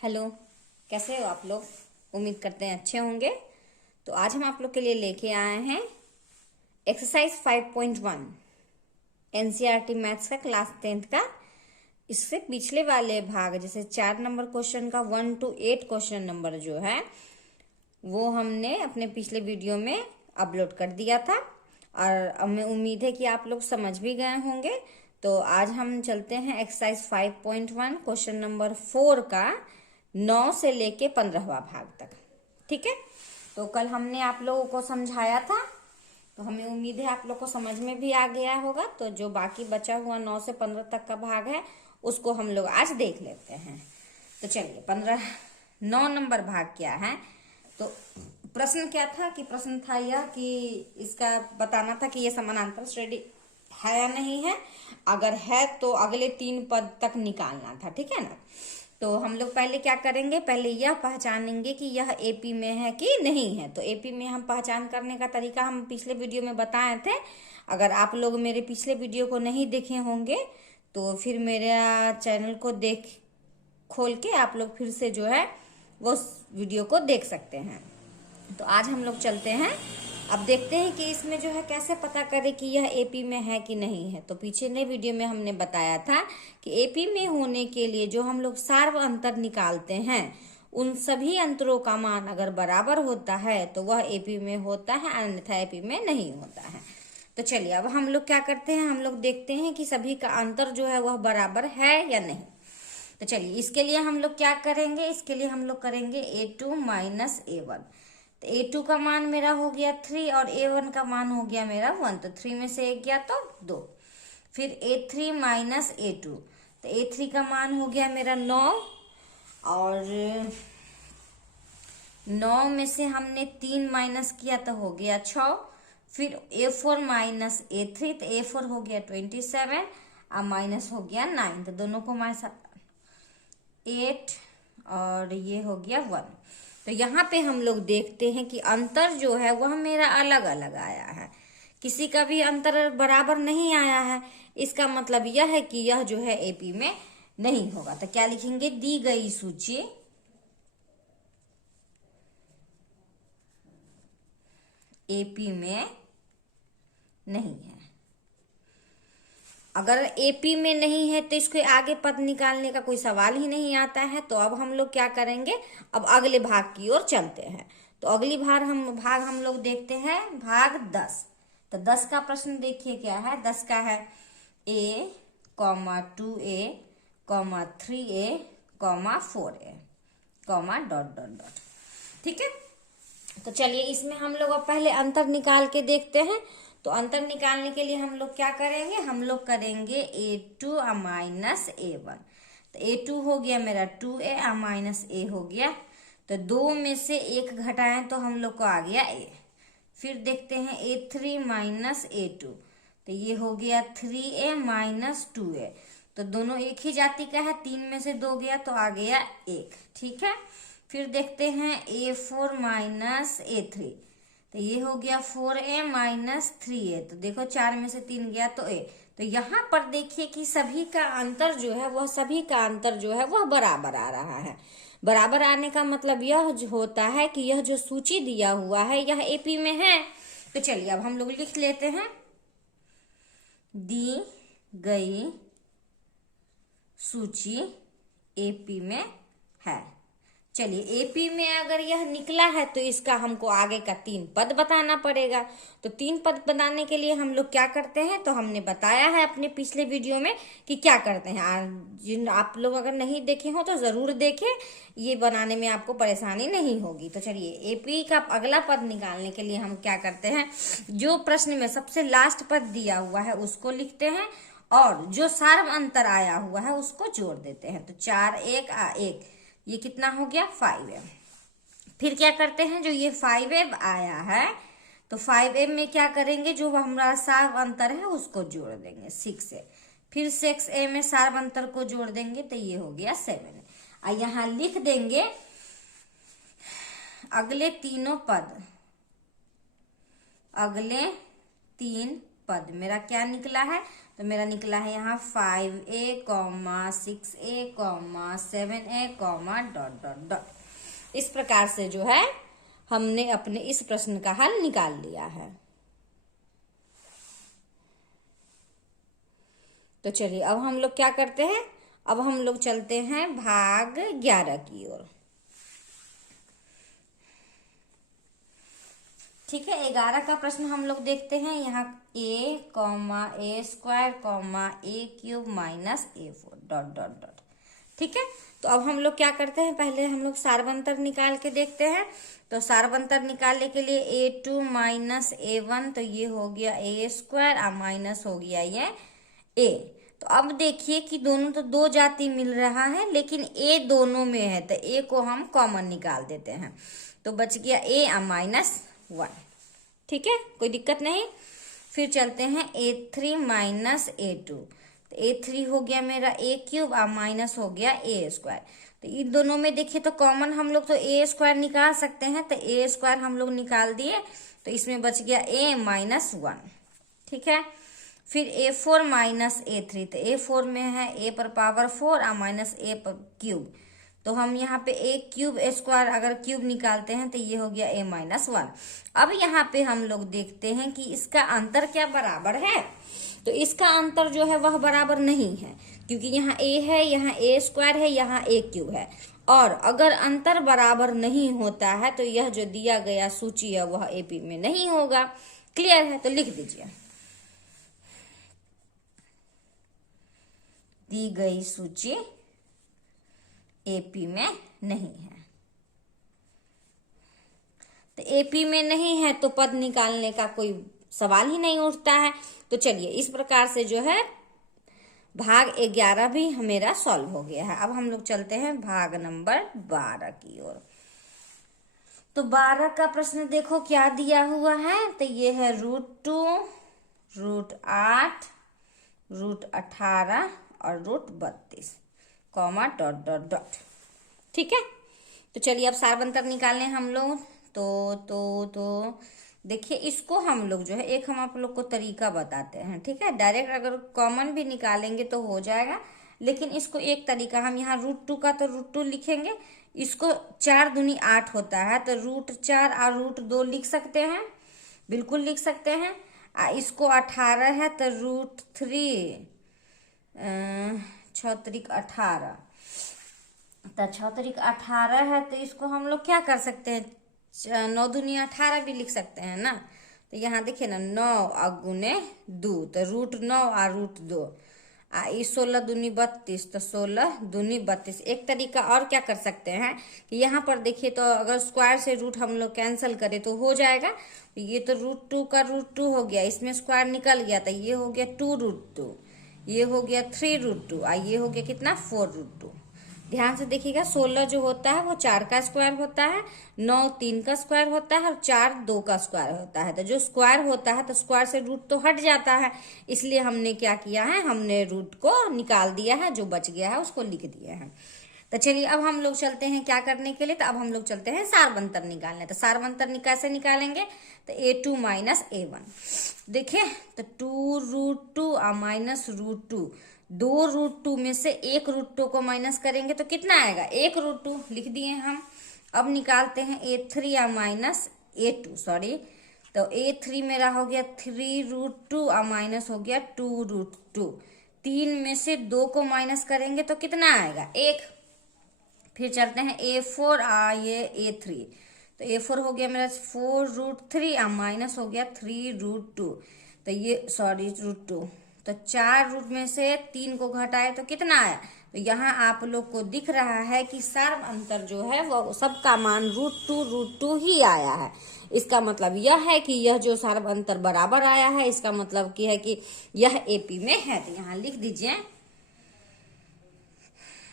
Hello. कैसे हो आप लोग? उम्मीद करते हैं अच्छे होंगे। तो आज हम आप लोग के लिए लेके आए हैं एक्सरसाइज 5.1 एनसीईआरटी मैथ्स का क्लास 10th का। इससे पिछले वाले भाग जैसे 4 नंबर क्वेश्चन का 1 to 8 क्वेश्चन नंबर जो है वो हमने अपने पिछले वीडियो में अपलोड कर दिया था और हमें उम्मीद है कि आप लोग समझ भी गए होंगे। तो आज हम चलते हैं एक्सरसाइज 5.1 क्वेश्चन नंबर 4 का 9 से लेके 15वां भाग तक। ठीक है। तो कल हमने आप लोगों को समझाया था, तो हमें उम्मीद है आप लोग को समझ में भी आ गया होगा। तो जो बाकी बचा हुआ 9 से 15 तक का भाग है उसको हम लोग आज देख लेते हैं। तो चलिए 9 नंबर भाग क्या है। तो प्रश्न क्या था कि प्रश्न था यह कि इसका बताना था कि यह समानांतर श्रेणी है या नहीं है। अगर है तो अगले 3 पद तक निकालना था। ठीक है ना। तो हम लोग पहले क्या करेंगे, पहले यह पहचानेंगे कि यह एपी में है कि नहीं है। तो एपी में हम पहचान करने का तरीका हम पिछले वीडियो में बताए थे। अगर आप लोग मेरे पिछले वीडियो को नहीं देखे होंगे तो फिर मेरा चैनल को खोल के आप लोग फिर से जो है वो वीडियो को देख सकते हैं। तो आज हम लोग चलते हैं, अब देखते हैं कि इसमें जो है कैसे पता करें कि यह एपी में है कि नहीं है। तो पिछले वीडियो में हमने बताया था कि एपी में होने के लिए जो हम लोग सार्व अंतर निकालते हैं उन सभी अंतरों का मान अगर बराबर होता है तो वह एपी में होता है, अन्यथा एपी में नहीं होता है। तो चलिए अब हम लोग क्या करते हैं, हम लोग देखते हैं कि सभी का अंतर जो है वह बराबर है या नहीं। तो चलिए इसके लिए हम लोग क्या करेंगे, इसके लिए हम लोग करेंगे a2 माइनस a1। तो a2 का मान मेरा हो गया 3 और a1 का मान हो गया मेरा 1। तो 3 में से 1 गया तो 2। फिर a3 माइनस a2, तो a3 का मान हो गया मेरा 9 और 9 में से हमने 3 माइनस किया तो हो गया 6। फिर a4 माइनस a3, तो a4 हो गया 27 और माइनस हो गया 9। तो दोनों को माइनस 8 और ये हो गया 1। तो यहाँ पे हम लोग देखते हैं कि अंतर जो है वह मेरा अलग अलग आया है, किसी का भी अंतर बराबर नहीं आया है। इसका मतलब यह है कि यह जो है एपी में नहीं होगा। तो क्या लिखेंगे, दी गई सूची एपी में नहीं है। अगर एपी में नहीं है तो इसके आगे पद निकालने का कोई सवाल ही नहीं आता है। तो अब हम लोग क्या करेंगे, अब अगले भाग की ओर चलते हैं। तो अगली भाग हम लोग देखते हैं भाग 10। तो 10 का प्रश्न देखिए क्या है। 10 का है a, 2a, 3a, 4a, dot dot dot. ठीक है। तो चलिए इसमें हम लोग अब पहले अंतर निकाल के देखते हैं। तो अंतर निकालने के लिए हम लोग क्या करेंगे, हम लोग करेंगे a2 माइनस a1। तो a2 हो गया मेरा 2a माइनस a हो गया। तो 2 में से 1 घटाएं तो हम लोग को आ गया a। फिर देखते हैं a3 माइनस a2, तो ये हो गया 3a माइनस 2a। तो दोनों एक ही जाति का है, 3 में से 2 गया तो आ गया 1। ठीक है। फिर देखते हैं a4 माइनस a3, तो ये हो गया 4a माइनस 3a। तो देखो 4 में से 3 गया तो a। तो यहाँ पर देखिए कि सभी का अंतर जो है वह बराबर आ रहा है। बराबर आने का मतलब यह होता है कि यह जो सूची दिया हुआ है यह एपी में है। तो चलिए अब हम लोग लिख लेते हैं, दी गई सूची एपी में है। चलिए एपी में अगर यह निकला है तो इसका हमको आगे का 3 पद बताना पड़ेगा। तो 3 पद बनाने के लिए हम लोग क्या करते हैं, तो हमने बताया है अपने पिछले वीडियो में कि क्या करते हैं। जिन आप लोग अगर नहीं देखे हो तो जरूर देखें, ये बनाने में आपको परेशानी नहीं होगी। तो चलिए एपी का अगला पद निकालने के लिए हम क्या करते हैं, जो प्रश्न में सबसे लास्ट पद दिया हुआ है उसको लिखते हैं और जो सार्व अंतर आया हुआ है उसको जोड़ देते हैं। तो 4 1 1, ये कितना हो गया 5m। फिर क्या करते हैं, जो ये 5m आया है तो 5m में क्या करेंगे, जो हमारा सार्व अंतर है उसको जोड़ देंगे 6a। फिर 6a में सार्व अंतर को जोड़ देंगे तो ये हो गया 7। और यहाँ लिख देंगे अगले 3 पद पद मेरा क्या निकला है, तो मेरा निकला है यहाँ 5a, 6a, 7a, dot dot dot. इस प्रकार से जो है हमने अपने इस प्रश्न का हल निकाल लिया है। तो चलिए अब हम लोग क्या करते हैं, अब हम लोग चलते हैं भाग 11 की ओर। ठीक है, 11 का प्रश्न हम लोग देखते हैं। यहाँ a, square, a³ minus a4 dot dot dot. ठीक है, तो अब हम लोग क्या करते हैं, पहले हम लोग सारबंतर निकाल के देखते हैं। तो सारबंतर निकालने के लिए a2 माइनस a1, तो ये हो गया a स्क्वायर और माइनस हो गया ये a। तो अब देखिए कि दोनों तो दो जाति मिल रहा है, लेकिन a दोनों में है, तो a को हम कॉमन निकाल देते हैं, तो बच गया a और माइनस 1। ठीक है, कोई दिक्कत नहीं। फिर चलते हैं a3 माइनस a2, तो a3 हो गया मेरा a³ और माइनस हो गया a स्क्वायर। तो इन दोनों में देखिए तो कॉमन हम लोग तो a स्क्वायर निकाल सकते हैं, तो a स्क्वायर हम लोग निकाल दिए, तो इसमें बच गया a माइनस 1। ठीक है, फिर a4 माइनस a3, तो a4 में है a पर पावर 4 और माइनस a पर क्यूब, तो हम यहाँ पे a³ स्क्वायर अगर क्यूब निकालते हैं तो ये हो गया a माइनस 1। अब यहाँ पे हम लोग देखते हैं कि इसका अंतर क्या बराबर है, तो इसका अंतर जो है वह बराबर नहीं है, क्योंकि यहाँ a है, यहाँ a स्क्वायर है, यहाँ a³ है। और अगर अंतर बराबर नहीं होता है तो यह जो दिया गया सूची है वह AP में नहीं होगा। क्लियर है, तो लिख दीजिए, दी गई सूची AP में नहीं है। तो AP में नहीं है तो पद निकालने का कोई सवाल ही नहीं उठता है। तो चलिए इस प्रकार से जो है भाग 11 भी मेरा सॉल्व हो गया है। अब हम लोग चलते हैं भाग नंबर 12 की ओर। तो 12 का प्रश्न देखो क्या दिया हुआ है, तो ये है √2, √8, √18 और √32 कॉमा डॉट डॉट डॉट। ठीक है, तो चलिए अब सारबंतर निकालने हम लोग। तो देखिए इसको हम लोग जो है एक हम आप लोग को तरीका बताते हैं। ठीक है, डायरेक्ट अगर कॉमन भी निकालेंगे तो हो जाएगा, लेकिन इसको एक तरीका, हम यहाँ √2 का तो √2 लिखेंगे, इसको 4 दूनी 8 होता है, तो √4 और √2 लिख सकते हैं, बिल्कुल लिख सकते हैं। इसको 18 है तो √3 6 18, तो 6 18 है, तो इसको हम लोग क्या कर सकते हैं, 9 दूनी 18 भी लिख सकते हैं ना। तो यहाँ देखिए ना 9 गुने 2, तो √9 और √2 इस 16 दूनी 32, तो 16 दूनी 32। एक तरीका और क्या कर सकते हैं कि यहाँ पर देखिए तो अगर स्क्वायर से रूट हम लोग कैंसिल करें तो हो जाएगा। ये तो √2 का √2 हो गया, इसमें स्क्वायर निकल गया, तो ये हो गया 2√2, ये हो गया 3√2 और ये हो गया कितना 4√2। ध्यान से देखिएगा, 16 जो होता है वो 4 का स्क्वायर होता है, 9 3 का स्क्वायर होता है और 4 2 का स्क्वायर होता है। तो जो स्क्वायर होता है तो स्क्वायर से रूट तो हट जाता है, इसलिए हमने क्या किया है, हमने रूट को निकाल दिया है, जो बच गया है उसको लिख दिया है। तो चलिए अब हम लोग चलते हैं क्या करने के लिए, तो अब हम लोग चलते हैं सारबंतर निकालने। तो सारबंतर कैसे निकालेंगे, तो a2 माइनस a1। देखिए तो 2√2 और माइनस √2, 2√2 में से 1√2 को माइनस करेंगे तो कितना आएगा, 1√2 लिख दिए हम। अब निकालते हैं a3 और माइनस a2, सॉरी, तो a3 मेरा हो गया 3√2 और माइनस हो गया 2√2। 3 में से 2 को माइनस करेंगे तो कितना आएगा, 1। फिर चलते हैं a4 और ये a3, तो a4 हो गया मेरा 4√3 और माइनस हो गया 3√2, तो ये सॉरी √2, तो 4 रूट में से 3 को घटाए तो कितना आया। तो यहाँ आप लोग को दिख रहा है कि सार्व अंतर जो है वो सबका मान √2 ही आया है। इसका मतलब यह है कि यह जो सार्व अंतर बराबर आया है, इसका मतलब की है कि यह AP में है। तो यहाँ लिख दीजिए,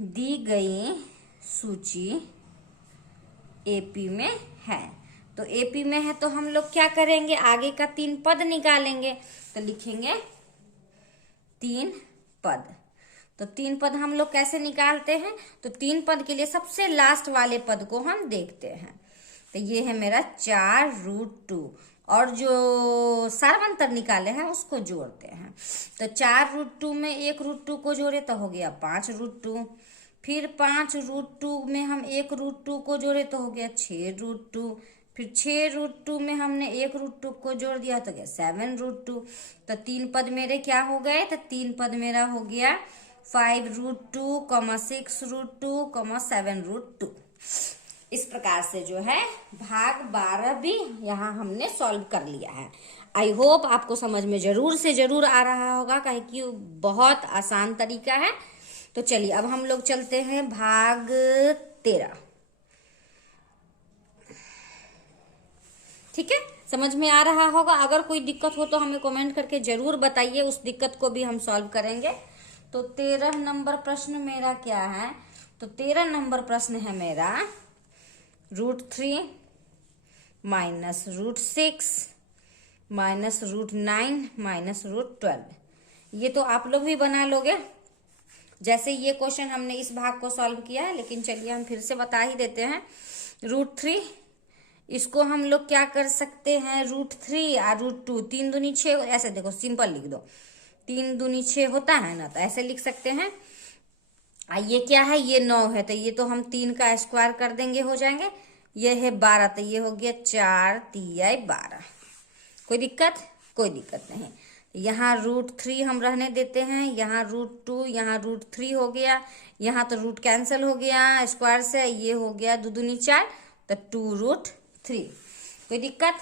दी गई सूची AP में है। तो AP में है तो हम लोग क्या करेंगे, आगे का 3 पद निकालेंगे। तो लिखेंगे 3 पद। तो 3 पद हम लोग कैसे निकालते हैं, तो 3 पद के लिए सबसे लास्ट वाले पद को हम देखते हैं। तो ये है मेरा 4√2, और जो सारवंतर निकाले हैं उसको जोड़ते हैं। तो 4√2 में 1√2 को जोड़े तो हो गया 5√2, फिर 5√2 में हम 1√2 को जोड़े तो हो गया 6√2, फिर 6√2 में हमने 1√2 को जोड़ दिया तो गया 7√2। तो 3 पद मेरे क्या हो गए, तो 3 पद मेरा हो गया 5√2, 6√2, 7√2। इस प्रकार से जो है भाग 12 भी यहाँ हमने सॉल्व कर लिया है। आई होप आपको समझ में जरूर से जरूर आ रहा होगा, कहे कि बहुत आसान तरीका है। तो चलिए अब हम लोग चलते हैं भाग 13। ठीक है, समझ में आ रहा होगा। अगर कोई दिक्कत हो तो हमें कमेंट करके जरूर बताइए, उस दिक्कत को भी हम सॉल्व करेंगे। तो 13 नंबर प्रश्न मेरा क्या है, तो 13 नंबर प्रश्न है मेरा √3 माइनस √6 माइनस √9 माइनस √12। ये तो आप लोग भी बना लोगे, जैसे ये क्वेश्चन हमने इस भाग को सॉल्व किया है, लेकिन चलिए हम फिर से बता ही देते हैं। √3 इसको हम लोग क्या कर सकते हैं, √3 और √2, 3 दूनी 6, ऐसे देखो सिंपल लिख दो, 3 दूनी 6 होता है ना, तो ऐसे लिख सकते हैं। ये क्या है, ये 9 है, तो ये तो हम 3 का स्क्वायर कर देंगे, हो जाएंगे। ये है 12, तो ये हो गया 4 तिया 12। कोई दिक्कत, कोई दिक्कत नहीं। यहाँ √3 हम रहने देते हैं, यहाँ √2, यहाँ √3 हो गया, यहाँ तो रूट कैंसिल हो गया स्क्वायर से, ये हो गया 2 दूनी 4, तो 2√3। कोई दिक्कत,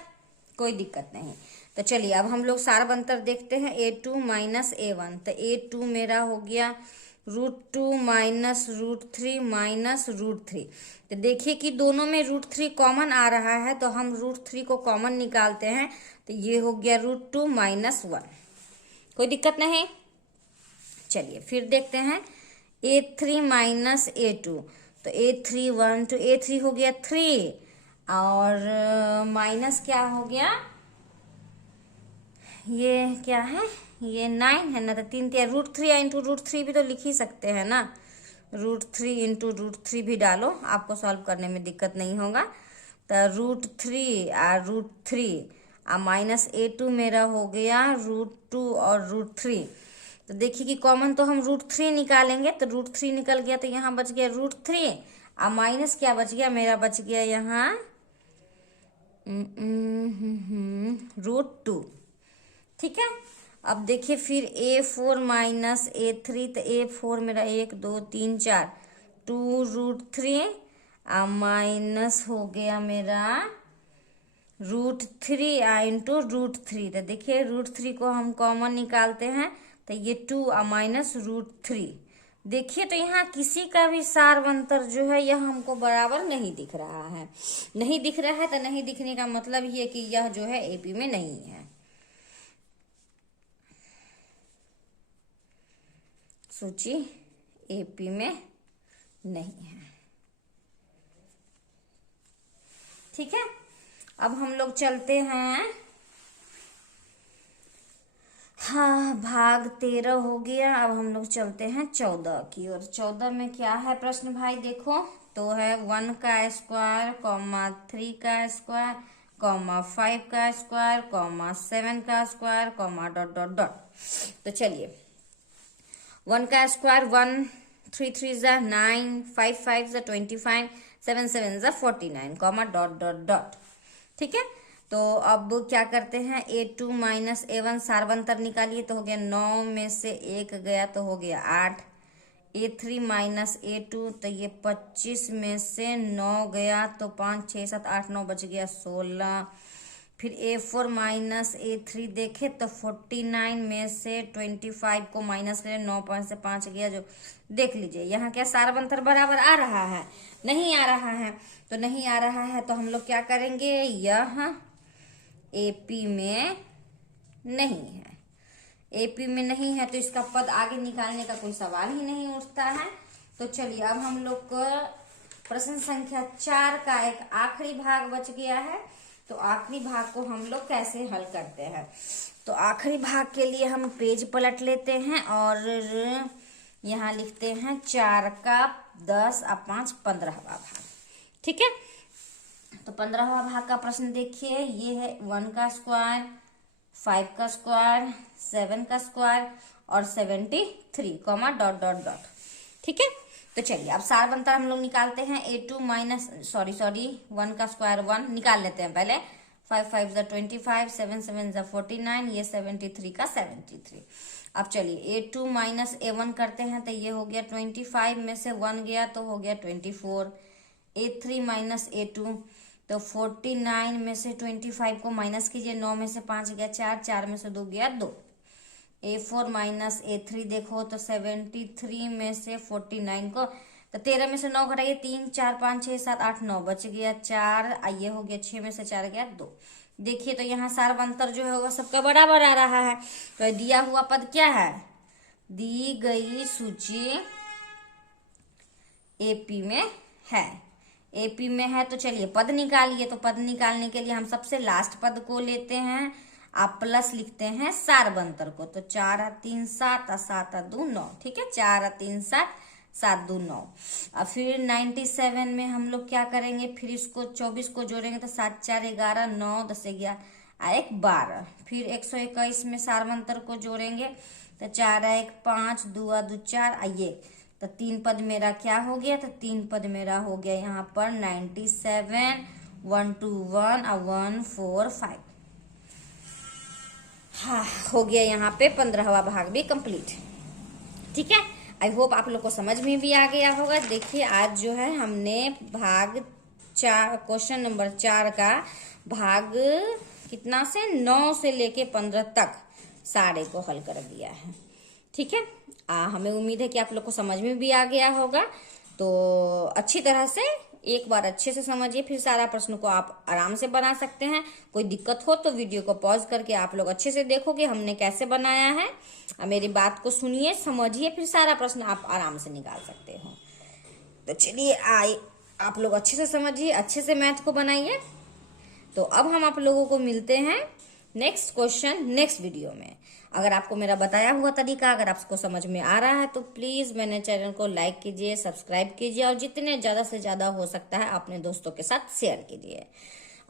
कोई दिक्कत नहीं। तो चलिए अब हम लोग सारवंतर देखते हैं। A2 माइनस A1, तो A2 मेरा हो गया √2 माइनस √3 माइनस √3। तो देखिए कि दोनों में √3 कॉमन आ रहा है, तो हम √3 को कॉमन निकालते हैं, तो ये हो गया √2 माइनस 1। कोई दिक्कत नहीं। चलिए फिर देखते हैं A3 माइनस A2, तो A3 1 to A3 हो गया 3, और माइनस क्या हो गया, ये क्या है, ये 9 है ना, तो 3 तिया √3 इंटू √3 भी तो लिख ही सकते हैं ना, √3 इंटू √3 भी डालो, आपको सॉल्व करने में दिक्कत नहीं होगा। तो √3 और √3 और माइनस A2 मेरा हो गया √2 और √3। तो देखिए कि कॉमन तो हम √3 निकालेंगे, तो √3 निकल गया, तो यहाँ बच गया √3, और माइनस क्या बच गया, मेरा बच गया यहाँ √2। ठीक है, अब देखिए फिर A4 माइनस A3, तो A4 मेरा 1 2 3 4, 2√3 और माइनस हो गया मेरा √3 इंटू √3। तो देखिए √3 को हम कॉमन निकालते हैं, तो ये 2 और माइनस √3। देखिए तो यहाँ किसी का भी सारवंतर जो है यह हमको बराबर नहीं दिख रहा है। नहीं दिख रहा है तो नहीं दिखने का मतलब ये कि यह जो है AP में नहीं है। सूची AP में नहीं है। ठीक है, अब हम लोग चलते हैं, हाँ भाग 13 हो गया। अब हम लोग चलते हैं 14 की ओर। 14 में क्या है प्रश्न भाई, देखो तो है 1 का स्क्वायर, 3 का स्क्वायर, 5 का स्क्वायर, 7 का स्क्वायर, डॉट डॉट डॉट। तो चलिए 1 का स्क्वायर 1, 3 3 जा 9, 5 5 जा 25, 7 7 जा 49, डॉट डॉट डॉट। ठीक है, तो अब क्या करते हैं, A2 माइनस A1 सारवंतर निकालिए, तो हो गया 9 में से 1 गया तो हो गया 8। A3 माइनस A2, तो ये 25 में से 9 गया तो 5 6 7 8 9 बच गया 16। फिर A4 माइनस A3 देखे तो 49 में से 25 को माइनस करें, 9 5 से 5 गया, जो देख लीजिए यहाँ क्या सारवंतर बराबर आ रहा है, नहीं आ रहा है। तो नहीं आ रहा है तो हम लोग क्या करेंगे, यह AP में नहीं है, AP में नहीं है, तो इसका पद आगे निकालने का कोई सवाल ही नहीं उठता है। तो चलिए अब हम लोग को प्रश्न संख्या 4 का एक आखिरी भाग बच गया है। तो आखिरी भाग को हम लोग कैसे हल करते हैं, तो आखिरी भाग के लिए हम पेज पलट लेते हैं और यहाँ लिखते हैं 4 का 10 और 5 15वां भाग। ठीक है, तो 15वां भाग का प्रश्न देखिए, ये है 1 का स्क्वायर, 5 का स्क्वायर, 7 का स्क्वायर और 73 कॉमा डॉट डॉट डॉट। ठीक है, तो चलिए अब सार बनता हम लोग निकालते हैं। A2 माइनस सॉरी 1 का स्क्वायर 1 निकाल लेते हैं पहले। 5 5 ज़ा 25, 7 7 ज़ा 49, ये 73 का 73। अब चलिए A2 माइनस A1 करते हैं, तो ये हो गया 25 में से 1 गया तो हो गया 24। A3 माइनस A2, तो 49 में से 25 को माइनस कीजिए, 9 में से 5 गया 4, 4 में से 2 गया 2। A4 माइनस A3 देखो तो 73 में से 49 को, तो 13 में से 9 घटाइए, 3 4 5 6 7 8 9 बच गया 4, ये हो गया 6 में से 4 गया 2। देखिए तो यहाँ सारवंतर जो है वह सबका बराबर आ रहा है। तो दिया हुआ पद क्या है, दी गई सूची AP में है, AP में है। तो चलिए पद निकालिए। तो पद निकालने के लिए हम सबसे लास्ट पद को लेते हैं, आप प्लस लिखते हैं सारवंतर को। तो 4 और 3 7 और 7 और 2 9। ठीक है, 4 और 3 7, 7 2 9। और फिर 97 में हम लोग क्या करेंगे, फिर इसको 24 को जोड़ेंगे तो 7 4 11, 9 10 11 1 12। फिर 121 में सारवंतर को जोड़ेंगे तो 4 1 5, 2 2 4 1। तो 3 पद मेरा क्या हो गया, तो 3 पद मेरा हो गया यहाँ पर 97, 1 2 1 और 1 4 5। हाँ, हो गया यहाँ पे 15वां भाग भी कंप्लीट। ठीक है, आई होप आप लोग को समझ में भी आ गया होगा। देखिए आज जो है हमने भाग 4 क्वेश्चन नंबर 4 का भाग कितना से 9 से लेके 15 तक सारे को हल कर दिया है। ठीक है, हमें उम्मीद है कि आप लोग को समझ में भी आ गया होगा। तो अच्छी तरह से एक बार अच्छे से समझिए, फिर सारा प्रश्न को आप आराम से बना सकते हैं। कोई दिक्कत हो तो वीडियो को पॉज करके आप लोग अच्छे से देखोगे हमने कैसे बनाया है। मेरी बात को सुनिए, समझिए, फिर सारा प्रश्न आप आराम से निकाल सकते हो। तो चलिए आप लोग अच्छे से समझिए, अच्छे से मैथ को बनाइए। तो अब हम आप लोगों को मिलते हैं नेक्स्ट क्वेश्चन नेक्स्ट वीडियो में। अगर आपको मेरा बताया हुआ तरीका अगर आपको समझ में आ रहा है तो प्लीज मेरे चैनल को लाइक कीजिए, सब्सक्राइब कीजिए और जितने ज्यादा से ज्यादा हो सकता है अपने दोस्तों के साथ शेयर कीजिए।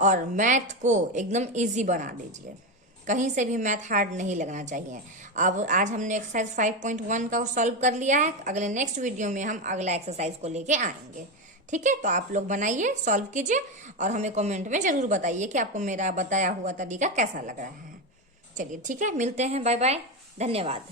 और मैथ को एकदम इजी बना दीजिए, कहीं से भी मैथ हार्ड नहीं लगना चाहिए। अब आज हमने एक्सरसाइज 5.1 का सॉल्व कर लिया है। अगले नेक्स्ट वीडियो में हम अगला एक्सरसाइज को लेके आएंगे। ठीक है, तो आप लोग बनाइए, सॉल्व कीजिए और हमें कमेंट में जरूर बताइए कि आपको मेरा बताया हुआ तरीका कैसा लग रहा है। चलिए ठीक है, मिलते हैं, बाय बाय, धन्यवाद।